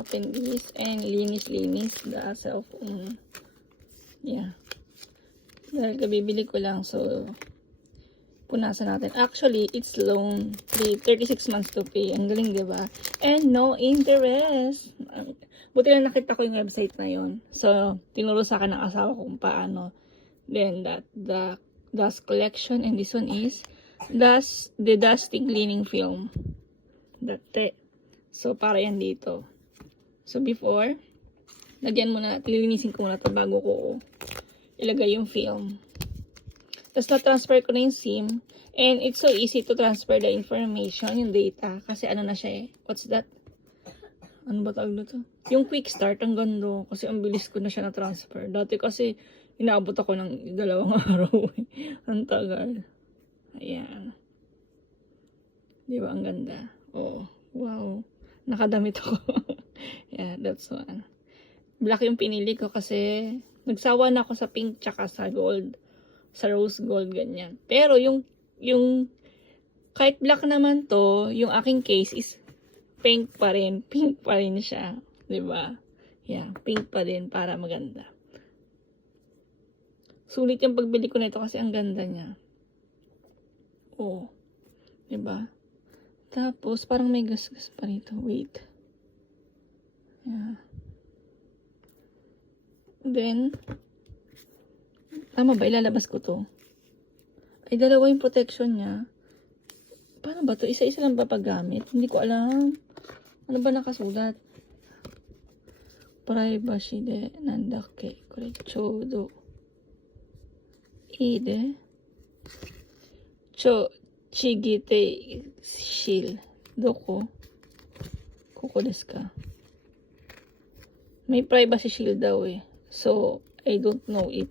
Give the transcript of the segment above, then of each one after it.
Open and linis-linis the cellphone. Yeah. Dahil kabibili ko lang, so punasan natin. Actually, it's loan. Three- 36 months to pay. Ang galing, di ba? And no interest. Buti lang nakita ko yung website na yon. So, tinuro sa akin ng asawa kung paano. Then, that, the dust collection. And this one is dust, the dusting cleaning film. Dati. So, para yan dito. So, before, lagyan mo na, lilinisin ko muna to bago ko ilagay yung film. Tapos na-transfer ko na yung SIM. And it's so easy to transfer the information, yung data. Kasi ano na siya eh. What's that? Ano ba tawag na to? Yung quick start, ang gando. Kasi ang bilis ko na siya na-transfer. Dati kasi, inaabot ako ng dalawang araw. eh. ang tagal. Ayan. Di ba ang ganda? Oh, wow. Nakadamit ako. yeah, that's one. Black yung pinili ko kasi nagsawa na ako sa pink tsaka sa gold. Sa rose gold, ganyan. Pero yung, yung, kahit black naman to, yung aking case is pink pa rin. Pink pa rin siya. ba? Yeah, pink pa din para maganda. Sulit yung pagbili ko nito kasi ang ganda niya. Oh. 'Di ba? Tapos, parang may gasgas pa rito. Wait. Yeah. Then, tama ba? Ilalabas ko to. Ay, dalawa yung protection niya. Paano ba to? Isa-isa lang ba paggamit? Hindi ko alam. Ano ba nakasulat? Privacy de nandake. Kore, chodo. Ide. Cho, chigite shil. Doko. Koko desu ka? May privacy shield daw eh. So, I don't know it.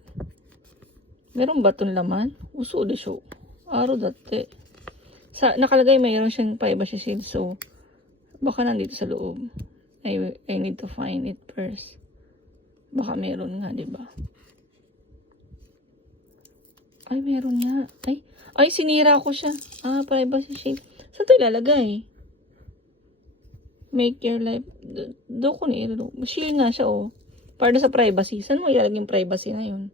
Meron ba itong laman? Uso de show. Aro dati. Sa, nakalagay mayroon siyang privacy shield. So, baka nandito sa loob. I, I need to find it first. Baka meron nga, di ba? Ay, meron nga. Ay, ay, sinira ko siya. Ah, privacy shield. Saan ito ilalagay? Make your life... do- ko ni Shield nga siya, oh. Para sa privacy. Saan mo ilalagay yung privacy na yun?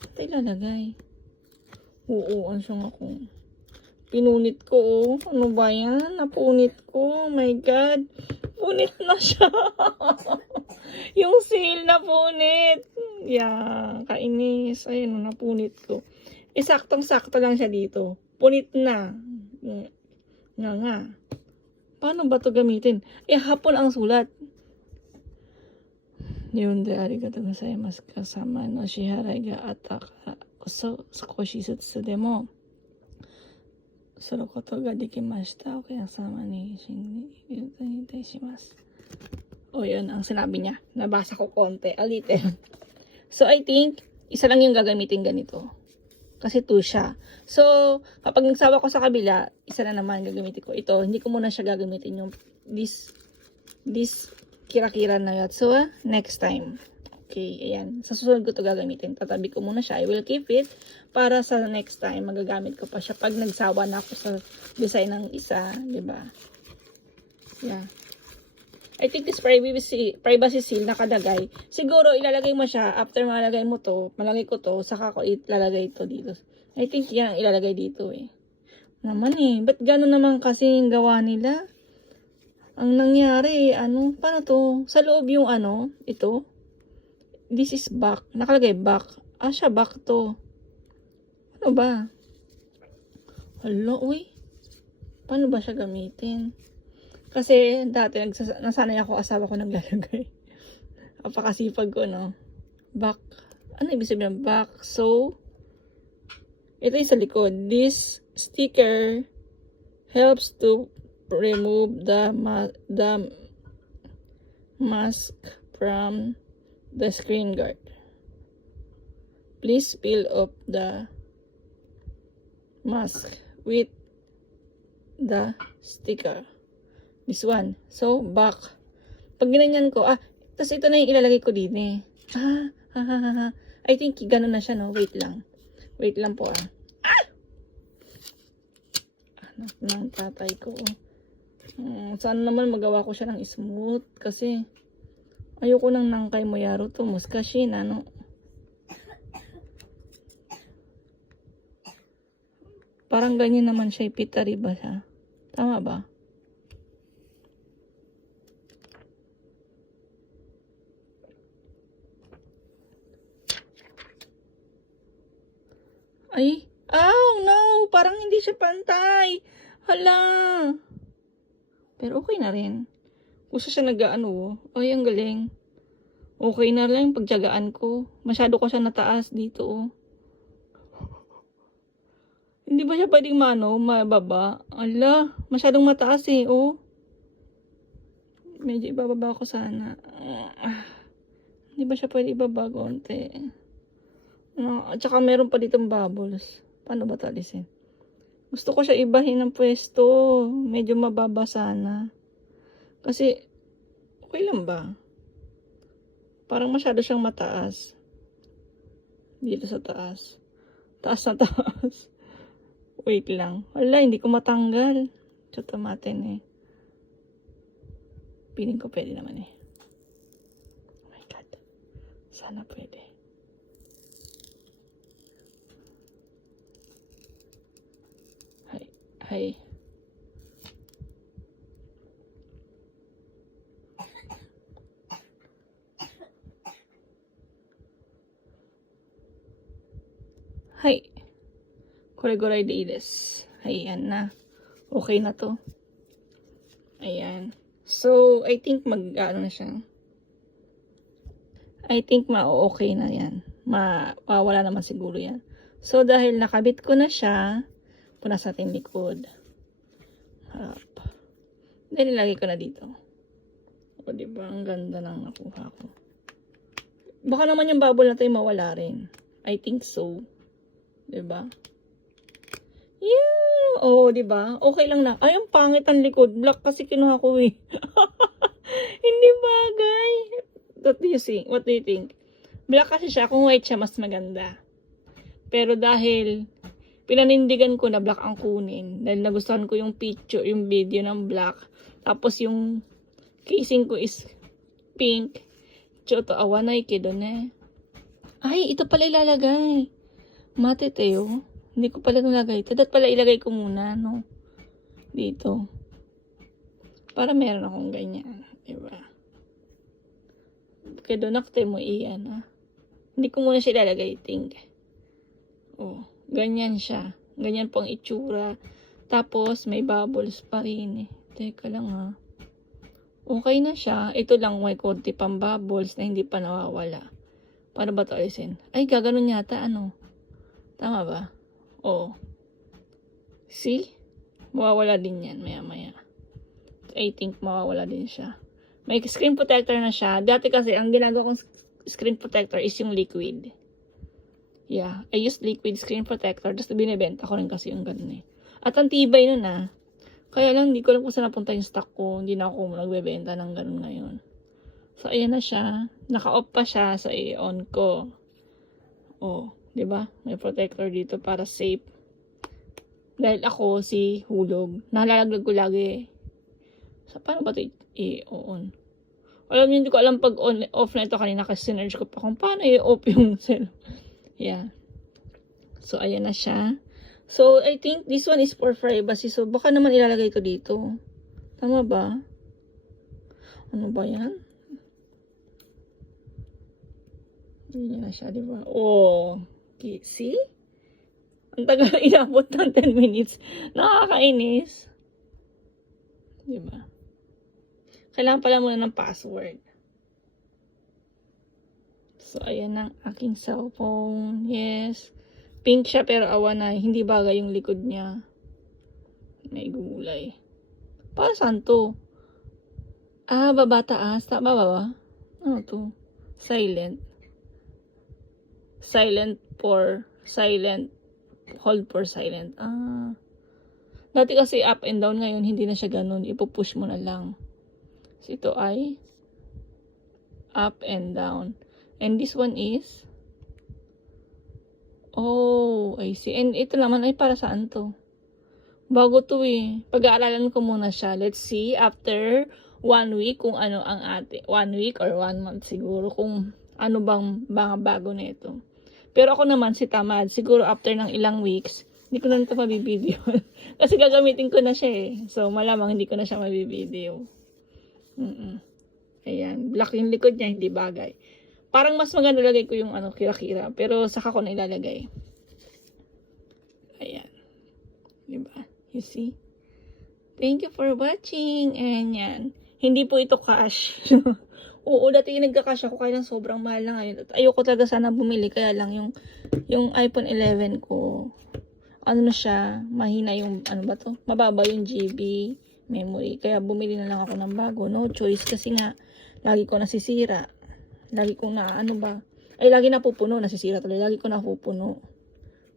Ito ilalagay? Oo, ang siyang ako. Pinunit ko, oh. Ano ba yan? Napunit ko. Oh my God. Punit na siya. yung seal na punit. Yeah, kainis. Ayun, oh, napunit ko. Eh, saktong-sakto lang siya dito. Punit na. Nga nga. Paano ba to gamitin? Eh, hapon ang sulat. Yun de arigato gozaimasu kasama no shiharai ga ataka so sukoshi sutsu demo suru koto ga dekimashita okayasama ni shin ni shimasu. O yun ang sinabi niya. Nabasa ko konti, a little. so I think isa lang yung gagamitin ganito. Kasi two siya. So, kapag nagsawa ko sa kabila, isa na naman gagamitin ko. Ito, hindi ko muna siya gagamitin yung this, this kira-kira na yun. So, ah, next time. Okay, ayan. Sa susunod ko to gagamitin. Tatabi ko muna siya. I will keep it para sa next time. Magagamit ko pa siya pag nagsawa na ako sa design ng isa. ba? Yeah. I think this privacy, privacy seal nakalagay. Siguro ilalagay mo siya after malagay mo to, malagay ko to, saka ko ilalagay to dito. I think yan ang ilalagay dito eh. Naman eh, ba't gano'n naman kasi yung gawa nila? Ang nangyari, ano, paano to? Sa loob yung ano, ito. This is back. Nakalagay back. Ah, siya back to. Ano ba? Hala, uy. Paano ba siya gamitin? Kasi dati nagsas- nasanay ako asawa ko naglalagay. Apakasipag ko, no? Back. Ano ibig sabihin ng back? So, ito yung sa likod. This sticker helps to remove the ma- the mask from the screen guard. Please peel off the mask with the sticker. This one. So, back. Pag ginanyan ko, ah, tapos ito na yung ilalagay ko din eh. Ah, ha, ha, ha. I think ganun na siya, no? Wait lang. Wait lang po, ah. Ah! Anak ng tatay ko. oh. Mm, sana naman magawa ko siya ng smooth kasi ayoko nang nangkay mo yaro to muskashin ano. Parang ganyan naman siya ipitari ba siya? Tama ba? Ay, oh no, parang hindi siya pantay. Hala. Pero okay na rin. Kung siya nag-ano, ay ang galing. Okay na lang yung pagtyagaan ko. Masyado ko siya nataas dito. oh. Hindi ba siya pwedeng mano, mababa? Ala, masyadong mataas eh, oh. Medyo ibababa ko sana. Ah, Hindi ba siya pwede ibaba konti? No, at saka meron pa ditong bubbles. Paano ba talisin? Gusto ko siya ibahin ng pwesto. Medyo mababa sana. Kasi, okay lang ba? Parang masyado siyang mataas. Dito sa taas. Taas na taas. Wait lang. Wala, hindi ko matanggal. Chuta natin eh. Piling ko pwede naman eh. Oh my God. Sana pwede. Hay. Hay. Hay. これぐらいでいいです。はい、yan na. Okay na to. Ayan. So, I think mag, ano na siya. I think ma-okay na yan. Ma, mawala naman siguro yan. So, dahil nakabit ko na siya, punas natin likod. Harap. Nilagay ko na dito. O, diba? Ang ganda ng nakuha ko. Baka naman yung bubble na tayo mawala rin. I think so. Diba? Yeah! Oo, di ba? Okay lang na. Ay, ang pangit ang likod. Black kasi kinuha ko eh. Hindi bagay. What do you think? What do you think? Black kasi siya. Kung white siya, mas maganda. Pero dahil pinanindigan ko na black ang kunin, dahil nagustuhan ko yung picture, yung video ng black, tapos yung casing ko is pink, choto awanay kido ne. Ay, ito pala ilalagay. Mate Teo. Hindi ko pala nilagay ito. Dapat pala ilagay ko muna, no? Dito. Para meron akong ganyan. Diba? Kaya doon nakte mo iyan, ha? Hindi ko muna siya ilalagay, think. Oh, ganyan siya. Ganyan pang itsura. Tapos, may bubbles pa rin, eh. Teka lang, ha? Okay na siya. Ito lang may konti pang bubbles na hindi pa nawawala. Para ba ito alisin? Ay, gaganon yata, ano? Tama ba? Oo. See? Mawawala din yan maya-maya. I think mawawala din siya. May screen protector na siya. Dati kasi, ang ginagawa kong screen protector is yung liquid. Yeah, I use liquid screen protector. Tapos binibenta ko rin kasi yung ganun eh. At ang tibay nun ah. Kaya lang, hindi ko alam kung saan napunta yung stock ko. Hindi na ako nagbebenta ng ganun ngayon. So, ayan na siya. Naka-off pa siya. So, i-on ko. Oh, 'di ba? May protector dito para safe. Dahil ako si hulog. Nalalaglag ko lagi. So, paano ba ito i-on? Alam niyo, hindi ko alam pag on, off na ito kanina kasi sinerge ko pa kung paano i-off yung cell. Yeah. So, ayan na siya. So, I think this one is for privacy. So, baka naman ilalagay ko dito. Tama ba? Ano ba yan? Hindi na siya, di ba? Oh. Okay, See? Ang tagal inabot ng 10 minutes. Nakakainis. Di ba? Kailangan pala muna ng password. So, ayan ang aking cellphone. Yes. Pink siya pero awa na. Hindi bagay yung likod niya. May gulay. Para saan to? Ah, baba taas. Tama ba ba? Ano to? Silent. Silent for silent. Hold for silent. Ah. Dati kasi up and down ngayon, hindi na siya ganun. Ipupush mo na lang. So, ito ay up and down. And this one is Oh, I see. And ito naman ay para saan to? Bago to eh. Pag-aaralan ko muna siya. Let's see, after one week, kung ano ang ate. One week or one month siguro, kung ano bang mga bago na ito. Pero ako naman, si Tamad, siguro after ng ilang weeks, hindi ko na ito mabibideo. Kasi gagamitin ko na siya eh. So, malamang hindi ko na siya mabibideo. Mm Ayan. Black yung likod niya, hindi bagay. Parang mas maganda lagay ko yung ano, kira-kira. Pero saka ko na ilalagay. Ayan. Diba? You see? Thank you for watching. And yan. Hindi po ito cash. Oo, dati yung nagka-cash ako kaya lang sobrang mahal na ngayon. Ayoko talaga sana bumili. Kaya lang yung, yung iPhone 11 ko, ano na siya, mahina yung, ano ba to? Mababa yung GB memory. Kaya bumili na lang ako ng bago. No choice kasi nga, lagi ko nasisira. Lagi ko na, ano ba? Ay, lagi napupuno. Nasisira tuloy. Lagi ko napupuno.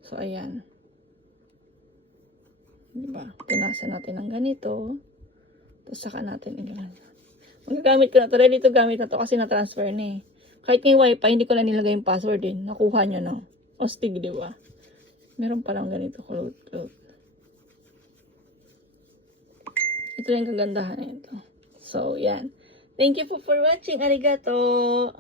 So, ayan. Diba? Punasan natin ng ganito. Tapos saka natin ilagay. Magagamit ko na to. Ready to gamit na to kasi na-transfer na eh. Kahit yung wifi, hindi ko na nilagay yung password din. Nakuha nyo na. Ostig, di ba? Meron palang ganito. Cloud, cloud. Ito lang kagandahan nito. So, yan. Thank you po for watching. Arigato.